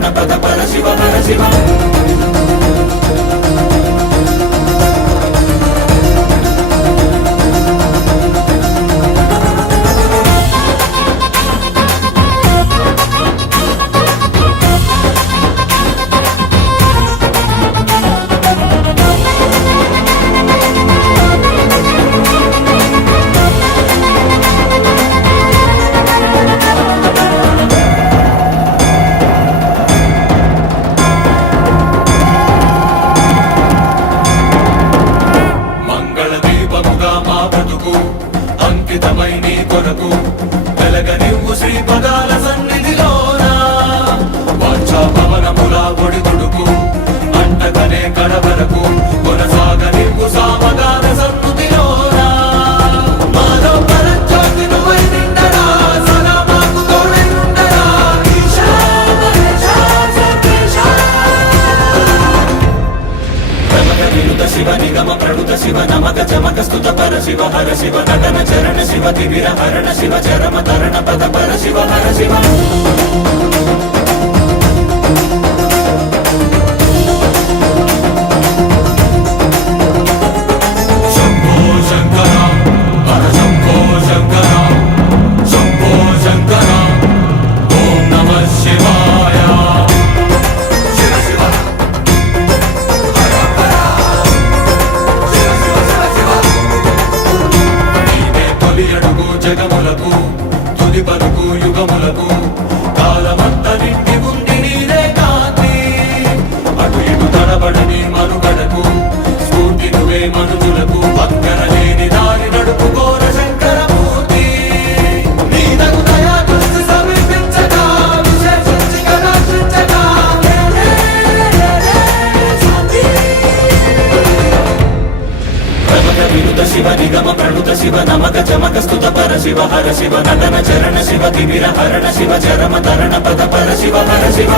శరణ పద పర శివ పర శివ. శివ హర శివ నటన చరణ శివ తివిర హరణ శివ చరమ తరణ పద పర శివ హర శివ. జగమలకు తుది చమక స్తుత పర శివ హర శివ నదన చరణ శివ తిమిర హరణ శివ చరమ తరణ పద పర శివ హర శివ.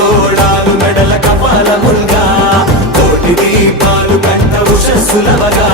కోడాలు మెడల కపాల ముల్గా కోటి దీపాలు కంట ఉషస్సులవగా.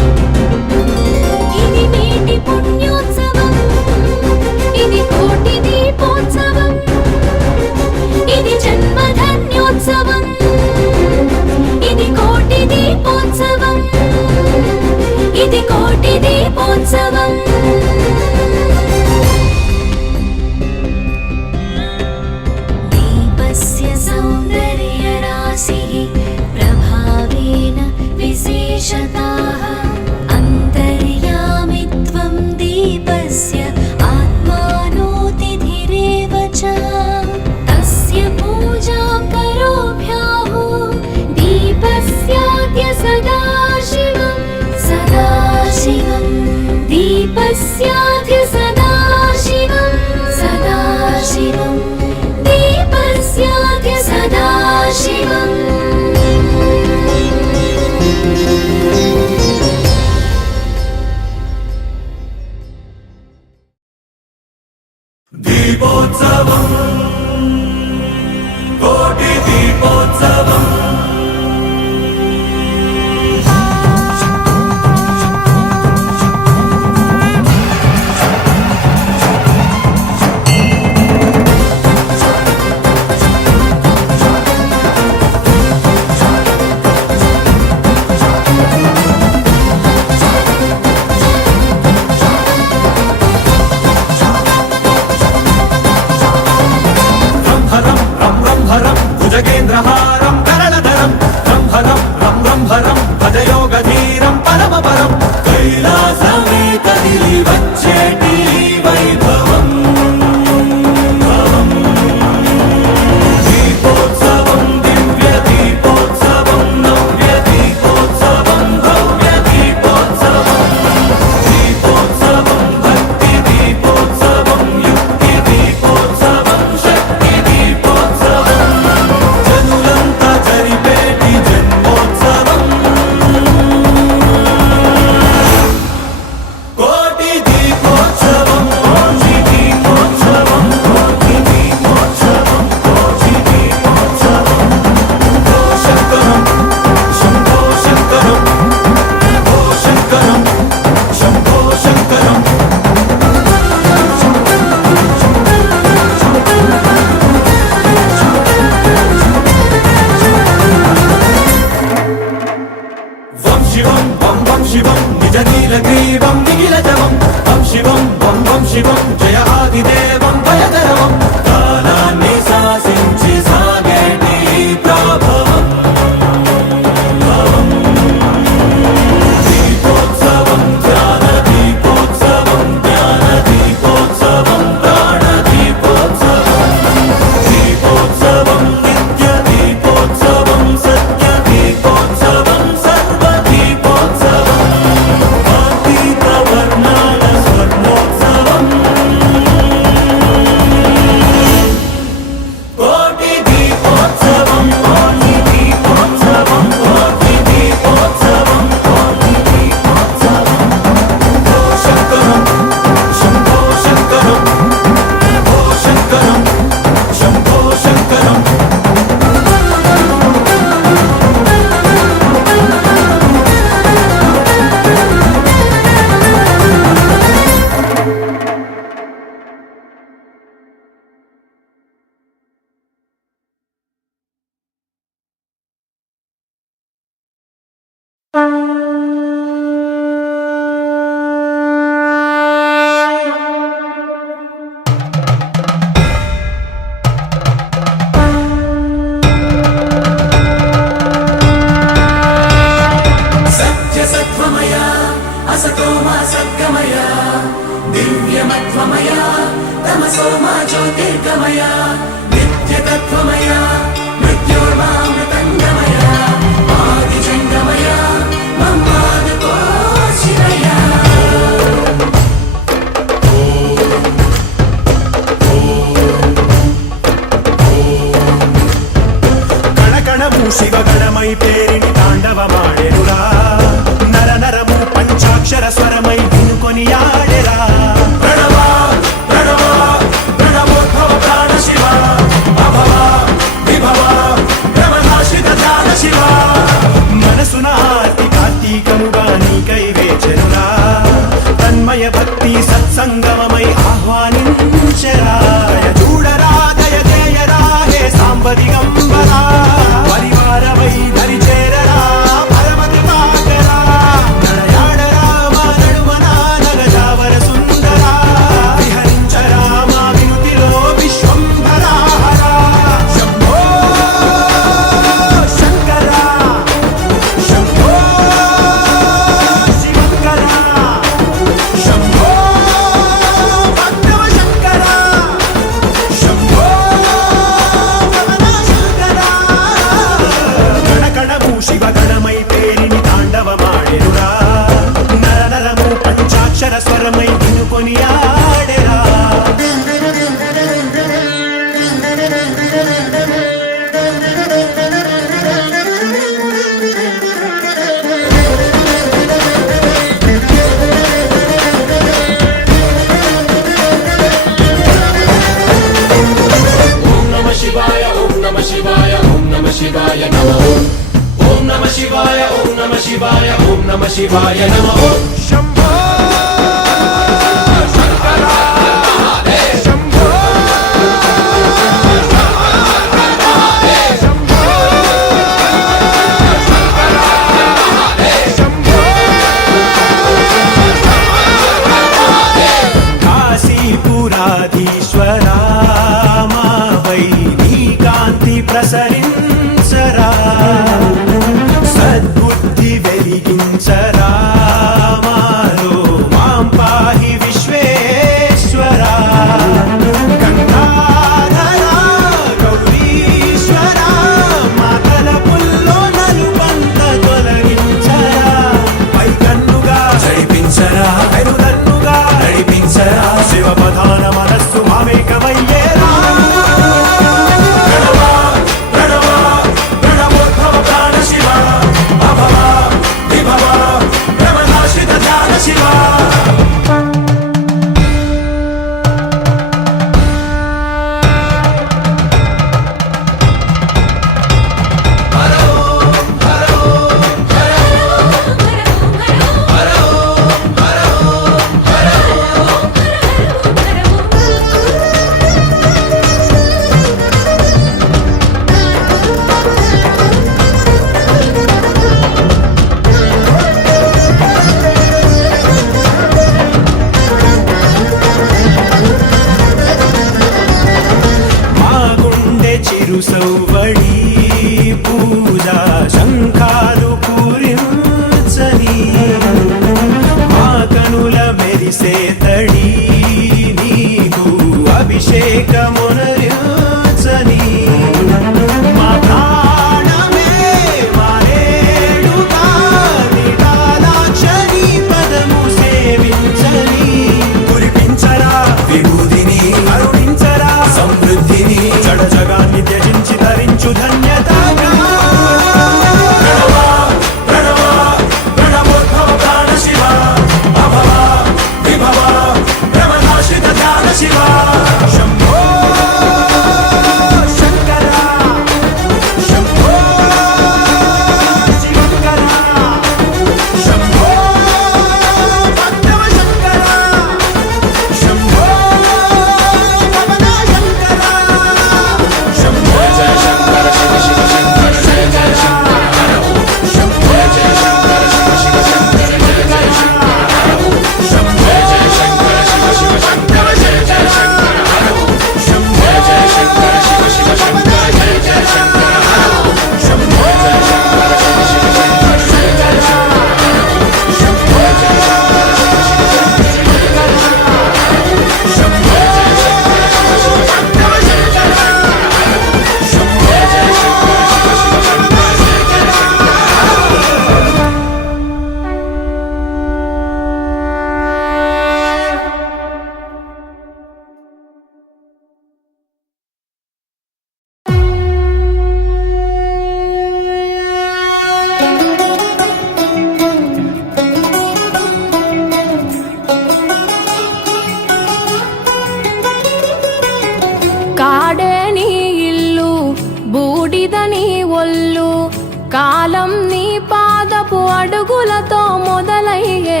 అడుగులతో మొదలయ్యే.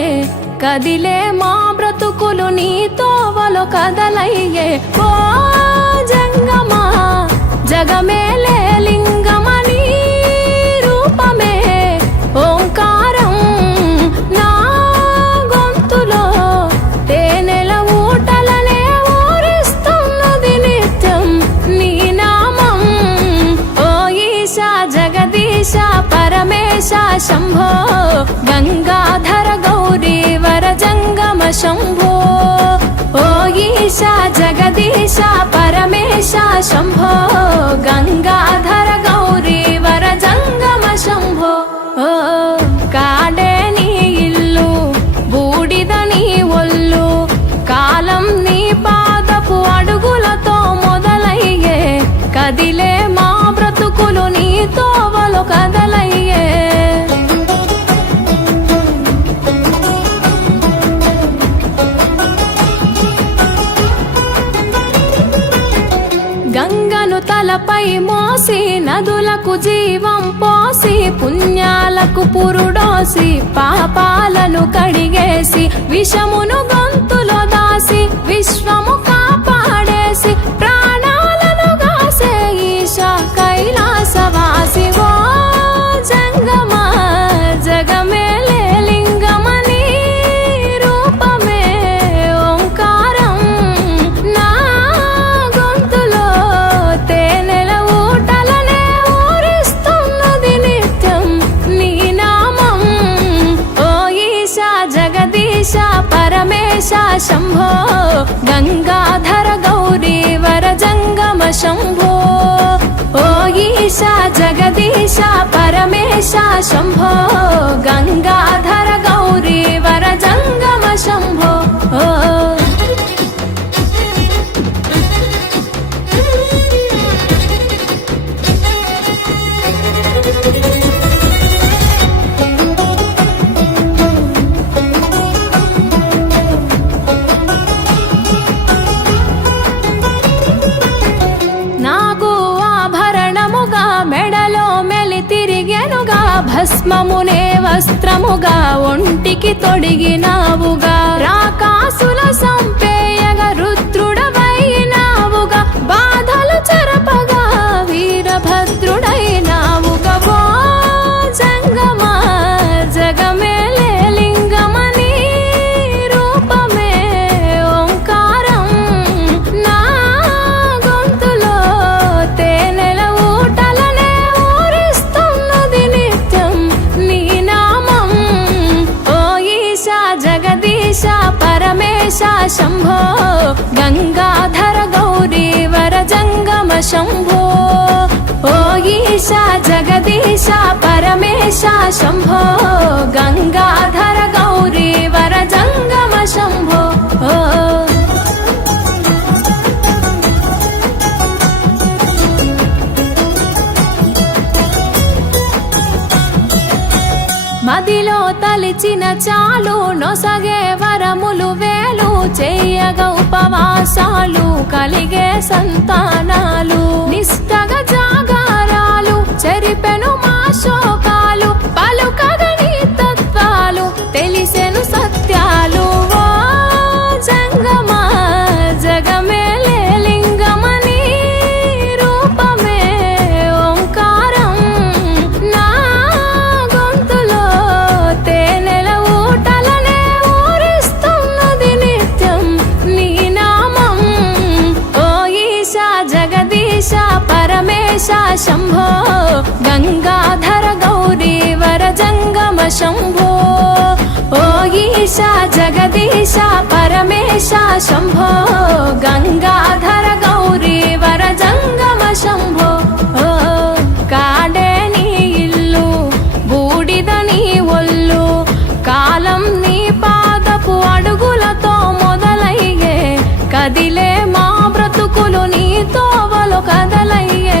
కదిలే మా బ్రతుకులు నీ తోవలో కదలయ్యే. ఓ జంగమా జగమేలే లింగ శంభో గంగాధర గౌరీ వర జంగమ శంభో. ఓ ఈశా జగదీశ జీవం పోసి పుణ్యాలకు పురుడోసి పాపాలను కడిగేసి విషమును గొంతులో దాసి విశ్వము శంభో గంగాధర గౌరీ వర జంగమ శంభో. ఓ ఈశా జగదీశ పరమేశ శంభో గంగాధర గౌరీ వర జంగమ శంభో. ఓ భస్మమునే వస్త్రముగా ఒంటికి తొడిగినావుగా. రాకాసుల సంపేయగ రుద్రుడవైనావుగా. బాధలు చెరపగా వీరభద్రుడై ఈశా జగదీశ పరమేశ శంభో గంగాధర గౌరీ వర జంగమ శంభో. మదిలో తలిచిన చాలు నొసగే వరములు వేలు చెయ్యగ ఉపవాసాలు కలిగే సంతానాలు. నిష్టగా చెరిపెను మా శోకాలు పలుకగా శంభో గంగాధర గౌరీ వర జంగమ శంభో. ఓ ఈశా జగదీశ పరమేశ శంభో గంగాధర గౌరీ వర జంగమ శంభో. ఓ కాడే నీ ఇల్లు బూడిద నీ ఒళ్ళు కాలం నీ పాదపు అడుగులతో మొదలయ్యే కదిలే మా బ్రతుకులు నీ తోవలు కదలయ్యే.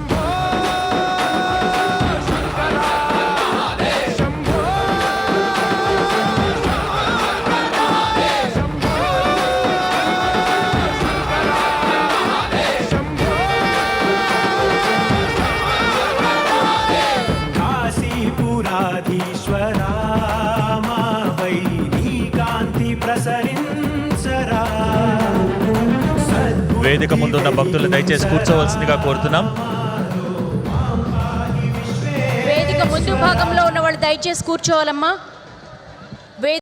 వేదిక ముందున్న భక్తులు దయచేసి కూర్చోవలసిందిగా కోరుతున్నాం. వేదిక ముందు భాగంలో ఉన్న వాళ్ళు దయచేసి కూర్చోవాలమ్మా.